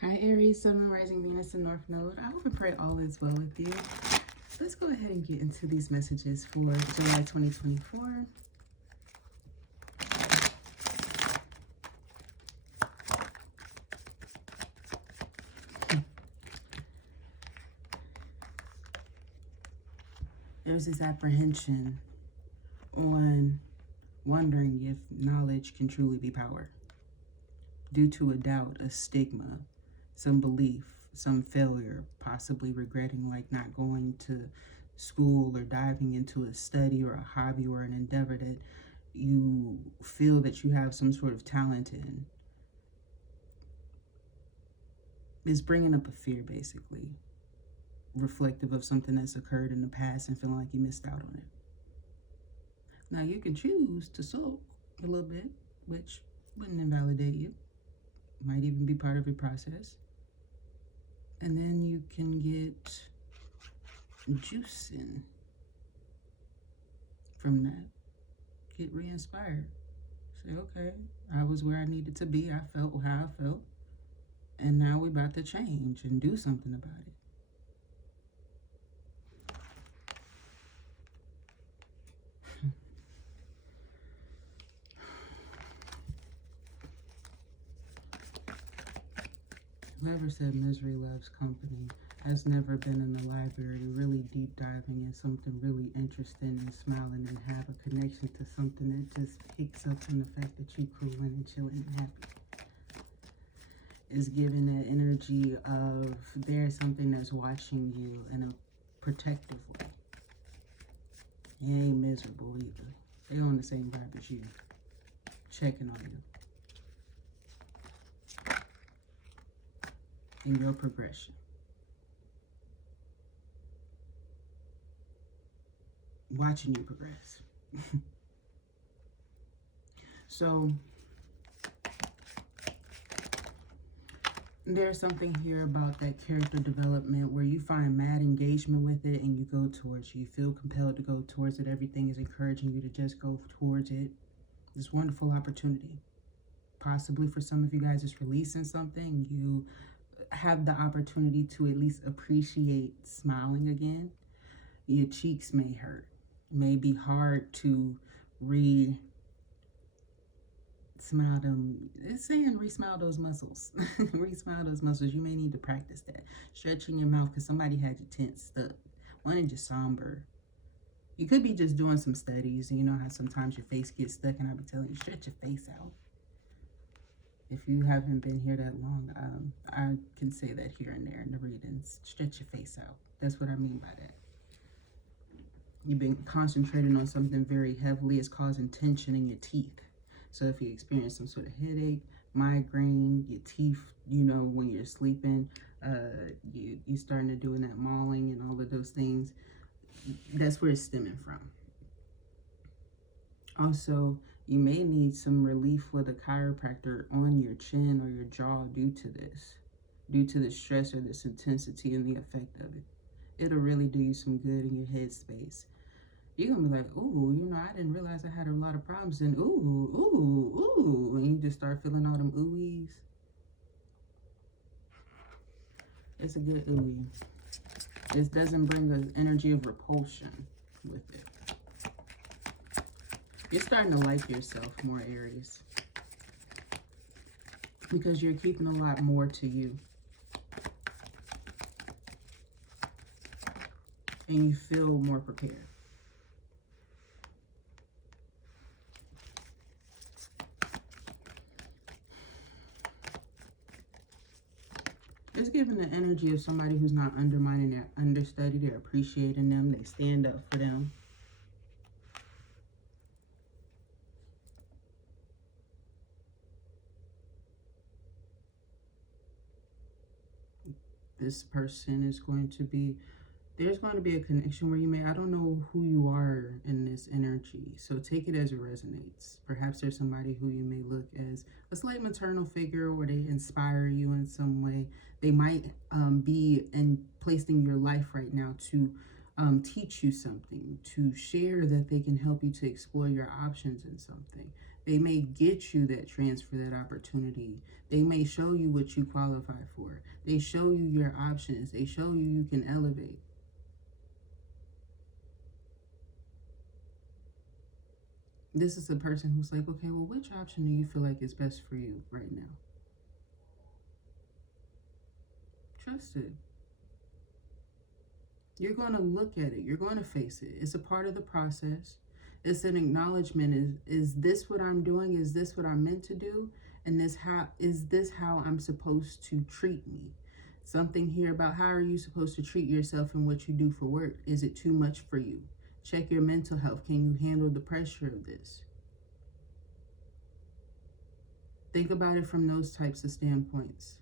Hi Aries, Sun, Moon, Rising, Venus, and North Node. I hope and pray all is well with you. Let's go ahead and get into these messages for July 2024. There's this apprehension on wondering if knowledge can truly be power, due to a doubt, a stigma, some belief, some failure, possibly regretting like not going to school or diving into a study or a hobby or an endeavor that you feel that you have some sort of talent in. Is bringing up a fear, basically, reflective of something that's occurred in the past and feeling like you missed out on it. Now, you can choose to sulk a little bit, which wouldn't invalidate you, might even be part of your process. And then you can get juicing from that. Get re-inspired. Say, okay, I was where I needed to be. I felt how I felt. And now we're about to change and do something about it. Whoever said misery loves company has never been in the library really deep diving in something really interesting and smiling and have a connection to something that just picks up on the fact that you cooling and chilling and happy. Is giving that energy of there's something that's watching you in a protective way. You ain't miserable either. They on the same vibe as you, checking on you in your progression. Watching you progress. So there's something here about that character development where you find mad engagement with it and you go towards it. You feel compelled to go towards it. Everything is encouraging you to just go towards it. This wonderful opportunity. Possibly for some of you guys, it's releasing something. You have the opportunity to at least appreciate smiling again. Your cheeks may hurt. It may be hard to smile them. It's saying re-smile those muscles. Re-smile those muscles. You may need to practice that. Stretching your mouth because somebody had you tense up. Wanted you somber. You could be just doing some studies. And you know how sometimes your face gets stuck, and I'll be telling you, stretch your face out. If you haven't been here that long, I can say that here and there in the readings. Stretch your face out. That's what I mean by that. You've been concentrating on something very heavily. It's causing tension in your teeth. So if you experience some sort of headache, migraine, your teeth, you know, when you're sleeping, you starting to doing that mauling and all of those things, that's where it's stemming from. Also, you may need some relief with a chiropractor on your chin or your jaw due to the stress or this intensity and the effect of it. It'll really do you some good in your headspace. You're gonna be like, ooh, you know, I didn't realize I had a lot of problems. And ooh, and you just start feeling all them oohies. It's a good ooey. This doesn't bring an energy of repulsion with it. You're starting to like yourself more, Aries, because you're keeping a lot more to you. And you feel more prepared. It's giving the energy of somebody who's not undermining their understudy. They're appreciating them. They stand up for them. This person is going to be, there's going to be a connection where you may, I don't know who you are in this energy, so take it as it resonates. Perhaps there's somebody who you may look as a slight maternal figure where they inspire you in some way. They might be placed in your life right now to teach you something, to share that they can help you to explore your options in something. They may get you that transfer, that opportunity. They may show you what you qualify for. They show you your options. They show you can elevate. This is a person who's like, okay, well, which option do you feel like is best for you right now? Trust it. You're going to look at it. You're going to face it. It's a part of the process. It's an acknowledgement. Is this what I'm doing? Is this what I'm meant to do? And is this how I'm supposed to treat me? Something here about how are you supposed to treat yourself and what you do for work? Is it too much for you? Check your mental health. Can you handle the pressure of this? Think about it from those types of standpoints.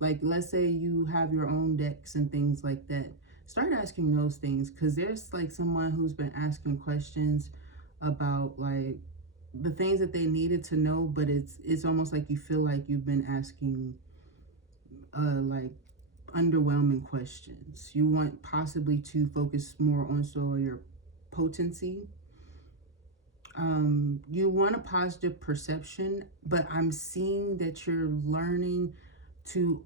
Like, let's say you have your own decks and things like that. Start asking those things, because there's like someone who's been asking questions about like the things that they needed to know, but it's almost like you feel like you've been asking like underwhelming questions. You want possibly to focus more on your potency. You want a positive perception, but I'm seeing that you're learning to,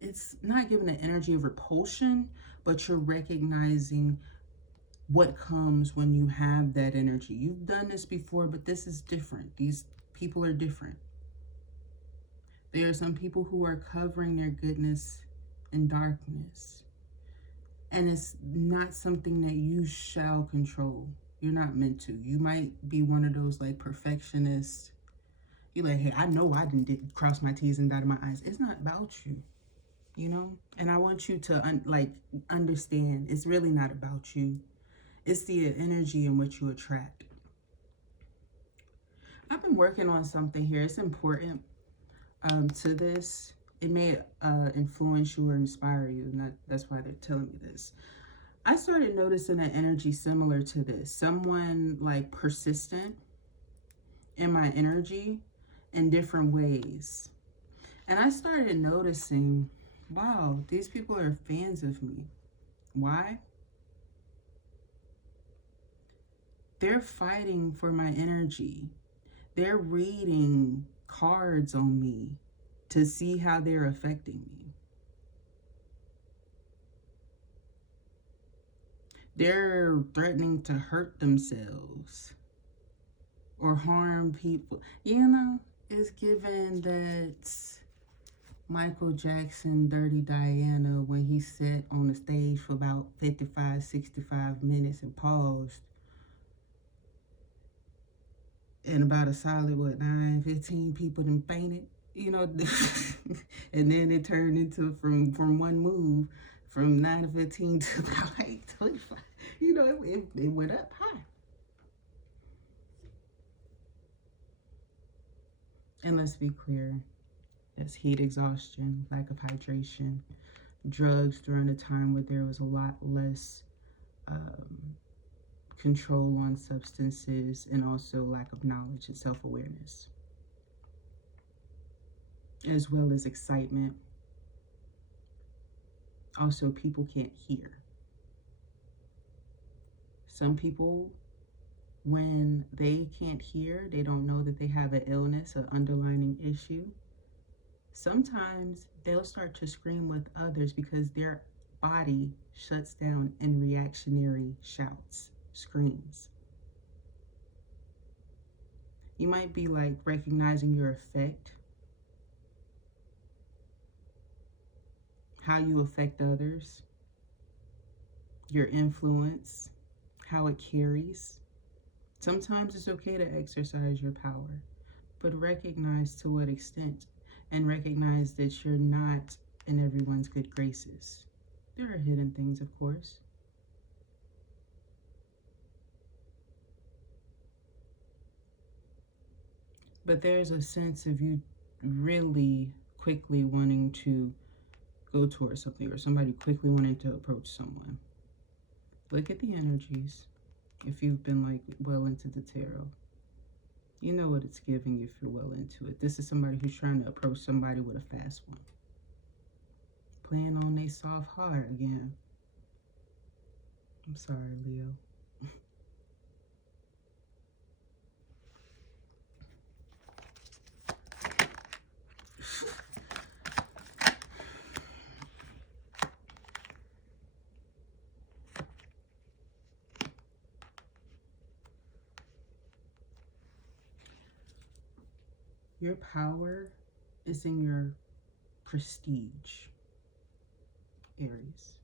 it's not giving an energy of repulsion, but you're recognizing what comes when you have that energy. You've done this before, but this is different. These people are different. There are some people who are covering their goodness in darkness, and it's not something that you shall control. You're not meant to. You might be one of those like perfectionists. You're like, hey, I know I didn't cross my T's and dotted my I's. It's not about you, you know? And I want you to understand it's really not about you. It's the energy in which you attract. I've been working on something here. It's important to this. It may influence you or inspire you, and that's why they're telling me this. I started noticing an energy similar to this. Someone like persistent in my energy in different ways. And I started noticing, wow, these people are fans of me. Why? They're fighting for my energy. They're reading cards on me to see how they're affecting me. They're threatening to hurt themselves or harm people. You know, it's given that Michael Jackson, Dirty Diana, when he sat on the stage for about 55, 65 minutes and paused. And about a solid, 15 people then fainted, you know. And then it turned into from one move, from 9 to 15 to about like 25. You know, it went up high. And let's be clear, that's heat exhaustion, lack of hydration, drugs during a time where there was a lot less control on substances, and also lack of knowledge and self-awareness, as well as excitement. Also, people can't hear. Some people, when they can't hear, they don't know that they have an illness, an underlying issue. Sometimes they'll start to scream with others because their body shuts down in reactionary shouts, screams. You might be like recognizing your effect, how you affect others, your influence, how it carries. Sometimes it's okay to exercise your power, but recognize to what extent, and recognize that you're not in everyone's good graces. There are hidden things, of course. But there's a sense of you really quickly wanting to go towards something, or somebody quickly wanting to approach someone. Look at the energies. If you've been like well into the tarot, you know what it's giving if you're well into it. This is somebody who's trying to approach somebody with a fast one. Playing on their soft heart again. I'm sorry, Leo. Your power is in your prestige, Aries.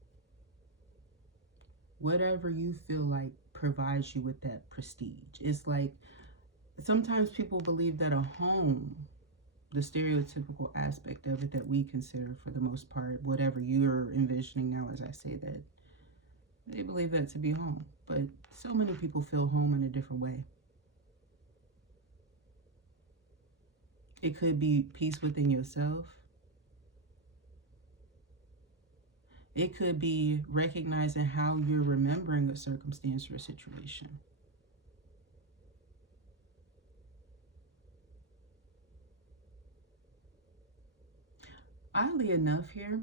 Whatever you feel like provides you with that prestige. It's like sometimes people believe that a home, the stereotypical aspect of it that we consider for the most part, whatever you're envisioning now as I say that, they believe that to be home. But so many people feel home in a different way. It could be peace within yourself. It could be recognizing how you're remembering a circumstance or a situation. Oddly enough, here,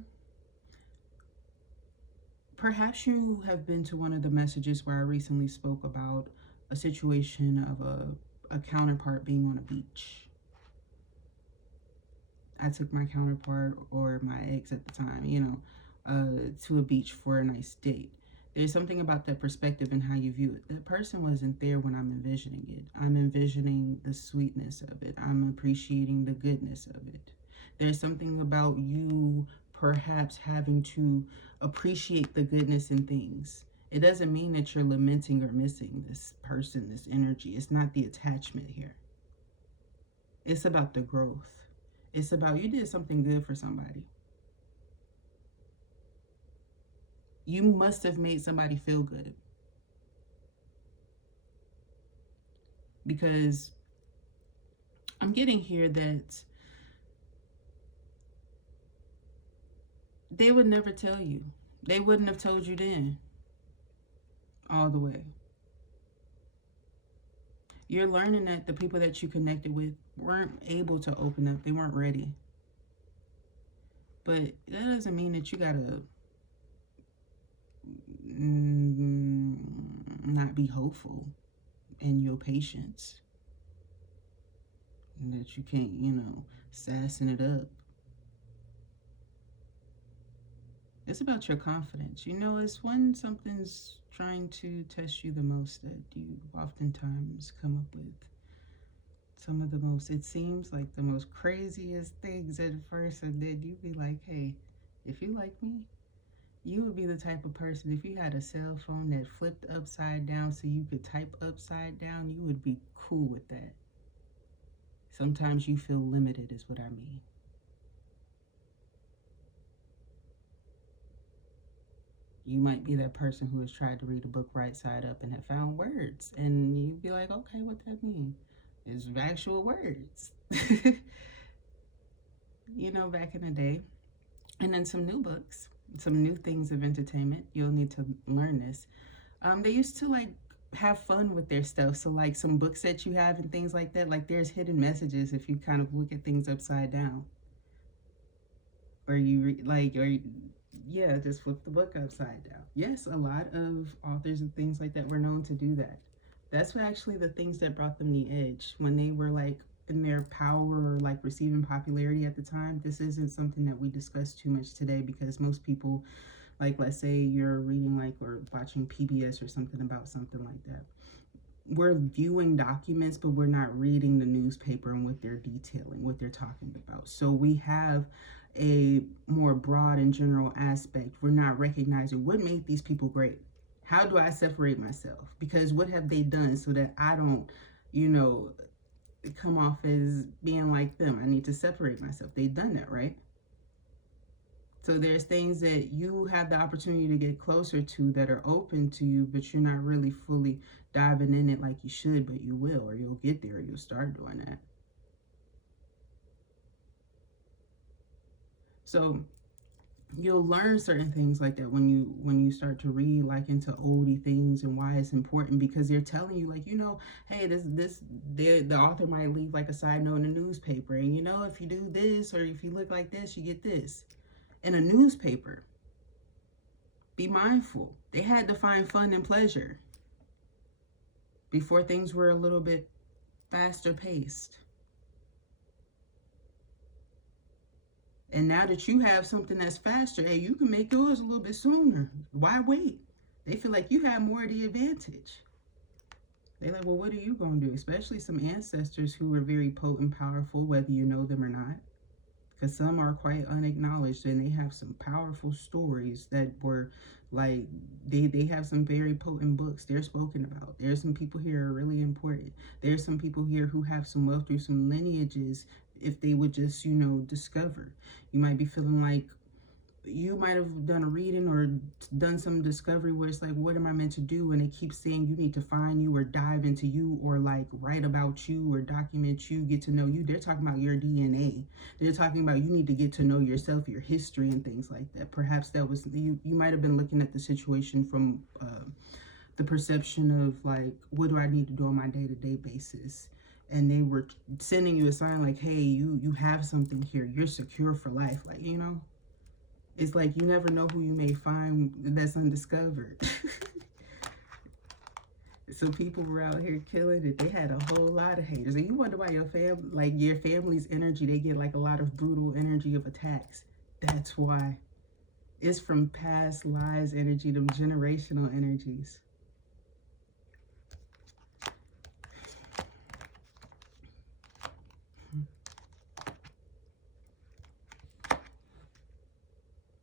perhaps you have been to one of the messages where I recently spoke about a situation of a counterpart being on a beach. I took my counterpart or my ex at the time, to a beach for a nice date. There's something about that perspective and how you view it. The person wasn't there when I'm envisioning it. I'm envisioning the sweetness of it. I'm appreciating the goodness of it. There's something about you perhaps having to appreciate the goodness in things. It doesn't mean that you're lamenting or missing this person, this energy. It's not the attachment here. It's about the growth. It's about you did something good for somebody. You must have made somebody feel good. Because I'm getting here that they would never tell you. They wouldn't have told you then. All the way. You're learning that the people that you connected with weren't able to open up. They weren't ready. But that doesn't mean that you gotta not be hopeful in your patience. And that you can't, sassing it up. It's about your confidence. It's when something's trying to test you the most that you oftentimes come up with some of the most, it seems like the most craziest things at first, and then you be like, hey, if you like me, you would be the type of person, if you had a cell phone that flipped upside down so you could type upside down, you would be cool with that. Sometimes you feel limited, is what I mean. You might be that person who has tried to read a book right side up and have found words, and you'd be like, okay, what that mean? It's actual words. Back in the day. And then some new books, some new things of entertainment. You'll need to learn this. They used to have fun with their stuff. So like some books that you have and things like that, like there's hidden messages if you kind of look at things upside down. Or yeah, just flip the book upside down. Yes, a lot of authors and things like that were known to do that. That's what actually the things that brought them the edge when they were in their power or receiving popularity at the time. This isn't something that we discuss too much today because most people, let's say you're reading or watching PBS or something about something like that. We're viewing documents, but we're not reading the newspaper and what they're detailing, what they're talking about. So we have a more broad and general aspect. We're not recognizing what made these people great. How do I separate myself? Because what have they done so that I don't, come off as being like them? I need to separate myself. They've done that, right? So there's things that you have the opportunity to get closer to that are open to you, but you're not really fully diving in it like you should, but you will, or you'll get there, or you'll start doing that. So you'll learn certain things like that when you start to read into oldie things and why it's important, because they're telling you hey, the author might leave a side note in a newspaper, and if you do this or if you look like this, you get this. In a newspaper, be mindful, they had to find fun and pleasure before things were a little bit faster paced. And now that you have something that's faster, hey, you can make yours a little bit sooner. Why wait? They feel like you have more of the advantage. They're like, well, what are you going to do? Especially some ancestors who are very potent, powerful, whether you know them or not. Because some are quite unacknowledged and they have some powerful stories that were like, they have some very potent books they're spoken about. There's some people here who are really important. There's some people here who have some wealth through some lineages if they would just, discover. You might be feeling like you might have done a reading or done some discovery where it's like, what am I meant to do? And they keep saying you need to find you or dive into you or like write about you or document you, get to know you. They're talking about your DNA. They're talking about you need to get to know yourself, your history, and things like that. Perhaps that was you. You might have been looking at the situation from the perception of like, what do I need to do on my day-to-day basis? And they were sending you a sign like, hey, you have something here. You're secure for life. Like, it's like you never know who you may find that's undiscovered. So people were out here killing it. They had a whole lot of haters. And you wonder why your family's energy, they get like a lot of brutal energy of attacks. That's why. It's from past lives energy, them generational energies.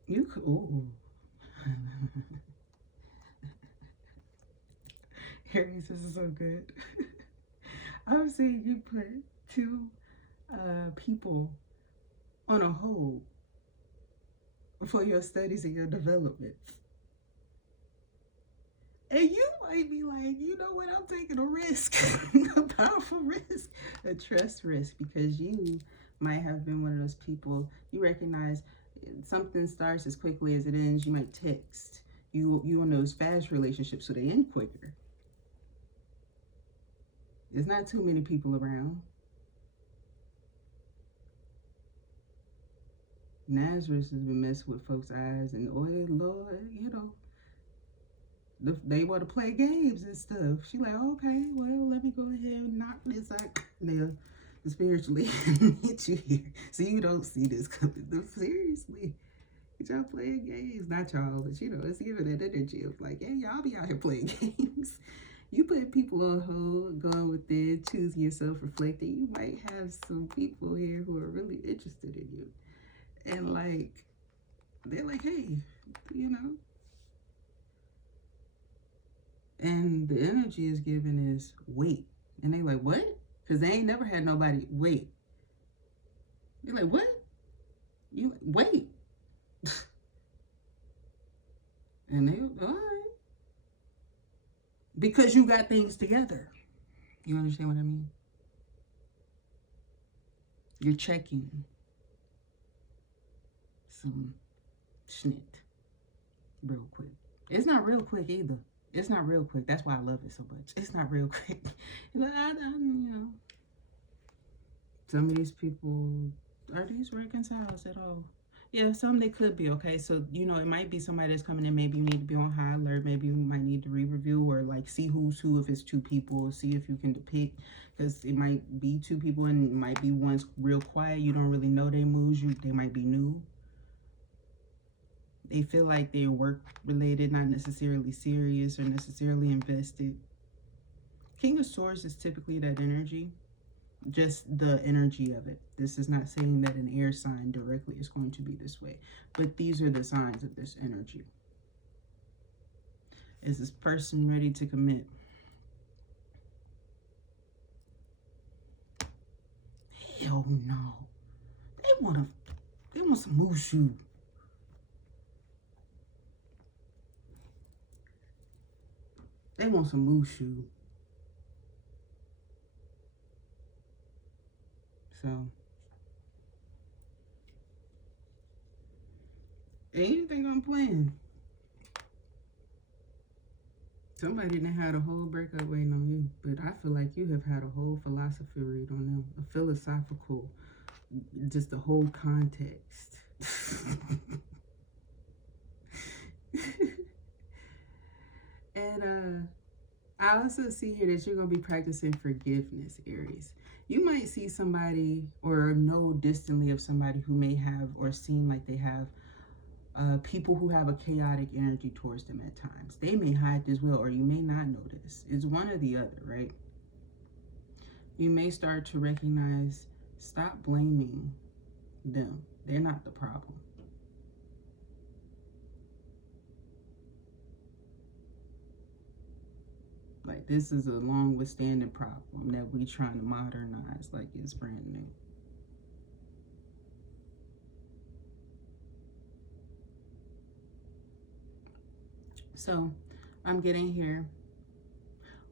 You could, ooh. Aries, this is so good. I'm seeing you put two people on a hold for your studies and your development. And you might be like, you know what, I'm taking a risk, a powerful risk, a trust risk, because you might have been one of those people, you recognize something starts as quickly as it ends. You might text. You on those fast relationships, so they end quicker. There's not too many people around. Nazareth has been messing with folks' eyes, and oh Lord, they want to play games and stuff. She like, okay, well, let me go ahead and knock this out. Now, spiritually hit you here, so you don't see this coming. Seriously, y'all playing games, not y'all, but it's giving that energy of like, hey, y'all be out here playing games. You put people on hold, going with it, choosing yourself, reflecting. You might have some people here who are really interested in you. And like, they're like, hey, And the energy is given is wait. And they like, what? Because they ain't never had nobody wait. You're like, what? You like, wait. And they, all right. Because you got things together. You understand what I mean? You're checking some schnit real quick. It's not real quick either. It's not real quick. That's why I love it so much. It's not real quick. Some of these people, are these reconciles at all? Yeah, some they could be, okay? So, it might be somebody that's coming in. Maybe you need to be on high alert. Maybe you might need to re-review or, like, see who's who if it's two people. See if you can depict, because it might be two people and it might be one's real quiet. You don't really know their moves. They might be new. They feel like they're work-related, not necessarily serious or necessarily invested. King of Swords is typically that energy. Just the energy of it. This is not saying that an air sign directly is going to be this way, but these are the signs of this energy. Is this person ready to commit? Hell no. They want some mushu. They want some mushu. So, and you think I'm playing? Somebody didn't have a whole breakup waiting on you, but I feel like you have had a whole philosophy read on them, a philosophical, just the whole context. And I also see here that you're going to be practicing forgiveness, Aries. You might see somebody or know distantly of somebody who may have or seem like they have people who have a chaotic energy towards them at times. They may hide this well, or you may not notice. It's one or the other, right? You may start to recognize, stop blaming them. They're not the problem. Like, this is a long withstanding problem that we trying to modernize like it's brand new. So I'm getting here.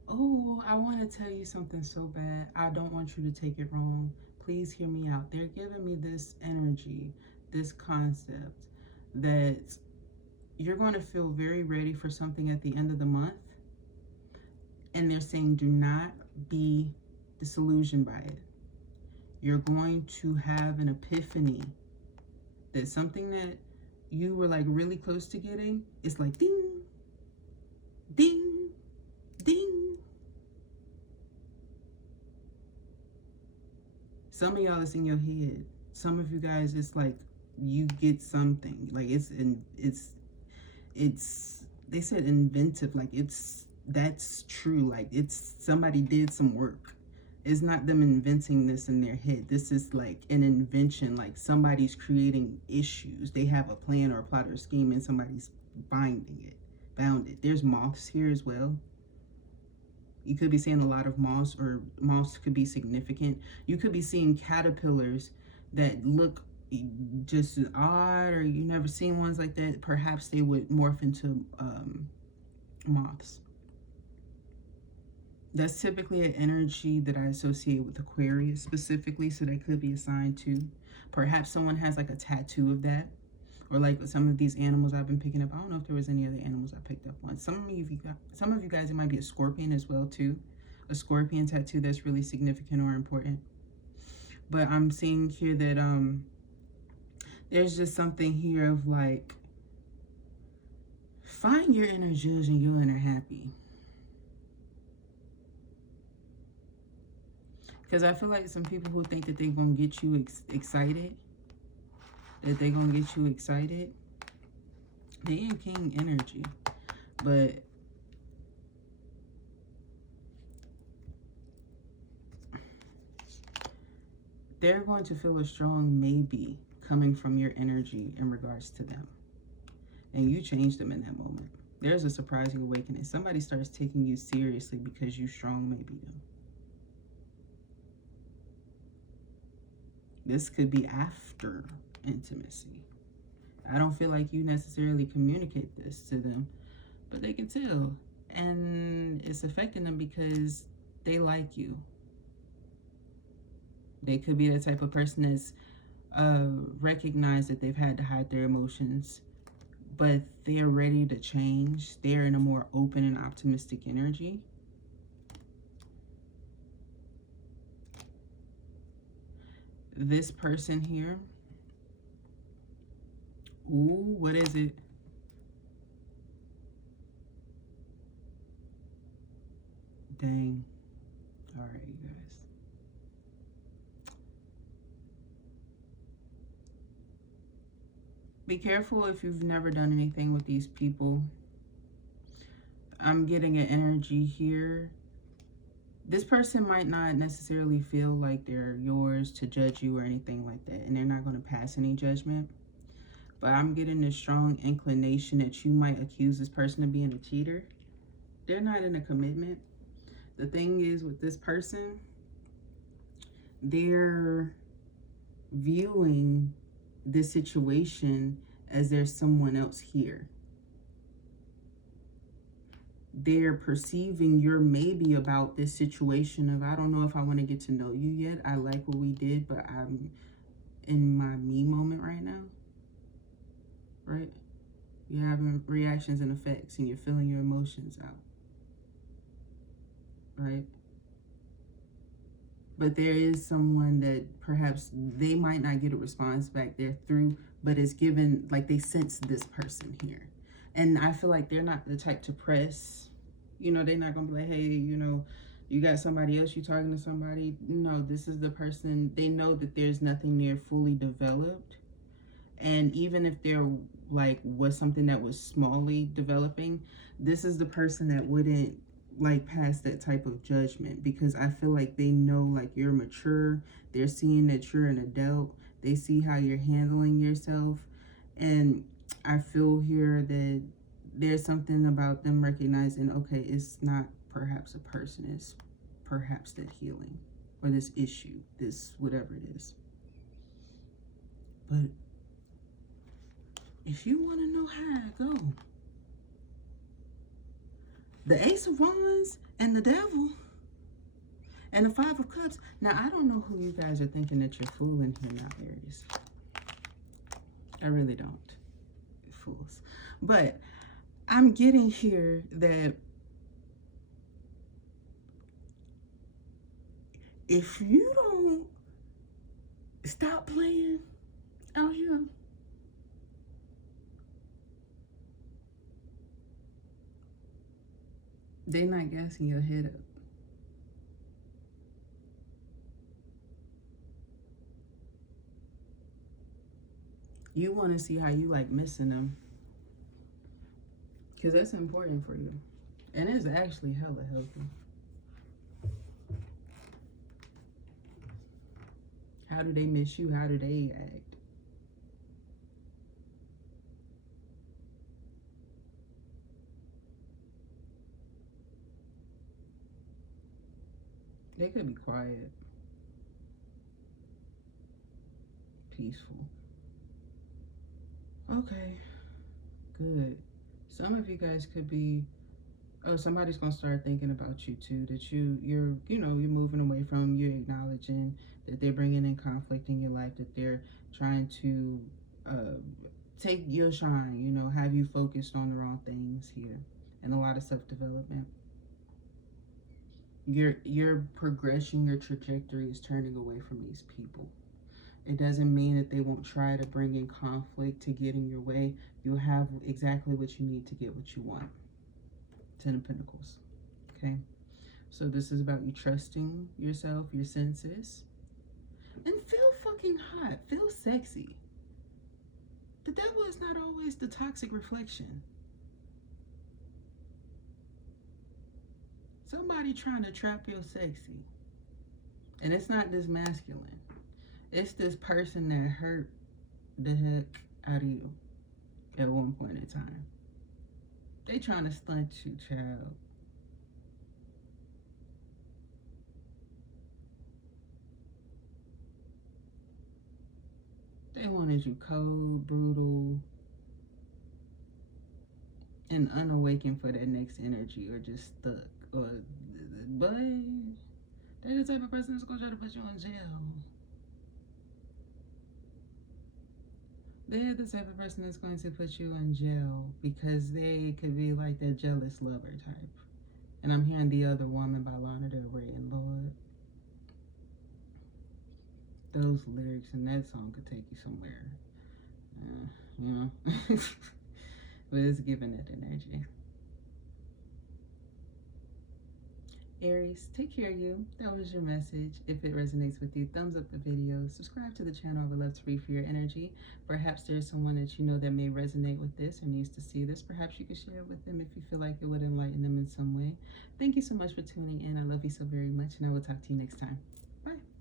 Oh, I want to tell you something so bad. I don't want you to take it wrong. Please hear me out. They're giving me this energy, this concept that you're going to feel very ready for something at the end of the month. And they're saying, do not be disillusioned by it. You're going to have an epiphany that something that you were like really close to getting is like ding, ding, ding. Some of y'all it's in your head. Some of you guys it's like you get something. Like it's they said inventive, like that's true. Like it's somebody did some work. It's not them inventing this in their head. This is like an invention, like somebody's creating issues. They have a plan or a plot or a scheme and somebody's finding it, found it. There's moths here as well. You could be seeing a lot of moths, or moths could be significant. You could be seeing caterpillars that look just odd, or you never seen ones like that. Perhaps they would morph into moths. That's typically an energy that I associate with Aquarius specifically, so that could be assigned to. Perhaps someone has like a tattoo of that, or like some of these animals I've been picking up. I don't know if there was any other animals I picked up on. Some of you guys, it might be a scorpion as well too. A scorpion tattoo that's really significant or important. But I'm seeing here that there's just something here of like, find your inner judge and your inner happy. Because I feel like some people who think that they're going to get you excited, they in king energy. But they're going to feel a strong maybe coming from your energy in regards to them. And you change them in that moment. There's a surprising awakening. Somebody starts taking you seriously because you strong maybe them. This could be after intimacy. I don't feel like you necessarily communicate this to them, but they can tell. And it's affecting them because they like you. They could be the type of person that's recognized that they've had to hide their emotions, but they're ready to change. They're in a more open and optimistic energy. This person here, ooh, what is it? Dang. All right, you guys. Be careful if you've never done anything with these people. I'm getting an energy here. This person might not necessarily feel like they're yours to judge you or anything like that, and they're not going to pass any judgment. But I'm getting a strong inclination that you might accuse this person of being a cheater. They're not in a commitment. The thing is with this person, they're viewing this situation as there's someone else here. They're perceiving your maybe about this situation of, I don't know if I want to get to know you yet. I like what we did, but I'm in my me moment right now. Right? You're having reactions and effects and you're feeling your emotions out. Right? But there is someone that perhaps they might not get a response back there through, but it's given, like they sense this person here. And I feel like they're not the type to press. You know, they're not going to be like, hey, you know, You got somebody else, you talking to somebody. No, this is the person. They know that there's nothing there fully developed. And even if there like was something that was smallly developing, this is the person that wouldn't like pass that type of judgment, because I feel like they know like you're mature. They're seeing that you're an adult. They see how you're handling yourself. And I feel here that there's something about them recognizing, okay, it's not perhaps a person, it's perhaps that healing or this issue, this whatever it is. But if you want to know how it go, the Ace of Wands and the Devil and the Five of Cups. Now, I don't know who you guys are thinking that you're fooling here now, Aries. I really don't. Fools. But I'm getting here that if you don't stop playing out here, they not gassing your head up. You want to see how you like missing them, because that's important for you. And it's actually hella healthy. How do they miss you? How do they act? They could be quiet, peaceful. Okay, good. Some of you guys could be, oh, somebody's gonna start thinking about you too. That you're moving away from. You're acknowledging that they're bringing in conflict in your life. That they're trying to uh, take your shine. Have you focused on the wrong things here, and a lot of self development. Your progression, your trajectory is turning away from these people. It doesn't mean that they won't try to bring in conflict to get in your way. You'll have exactly what you need to get what you want. Ten of Pentacles. Okay? So this is about you trusting yourself, your senses. And feel fucking hot. Feel sexy. The devil is not always the toxic reflection. Somebody trying to trap your sexy. And it's not this masculine. It's this person that hurt the heck out of you at one point in time. They trying to stunt you, child. They wanted you cold, brutal, and unawakened for that next energy, or just stuck. But they're the type of person that's gonna try to put you in jail. They're the type of person that's going to put you in jail because they could be like that jealous lover type. And I'm hearing The Other Woman by Lana Del Rey, and Lord, those lyrics in that song could take you somewhere. You know? But it's giving that energy. Aries, take care of you. That was your message. If it resonates with you, thumbs up the video. Subscribe to the channel. I would love to read for your energy. Perhaps there's someone that you know that may resonate with this or needs to see this. Perhaps you could share it with them if you feel like it would enlighten them in some way. Thank you so much for tuning in. I love you so very much, and I will talk to you next time. Bye.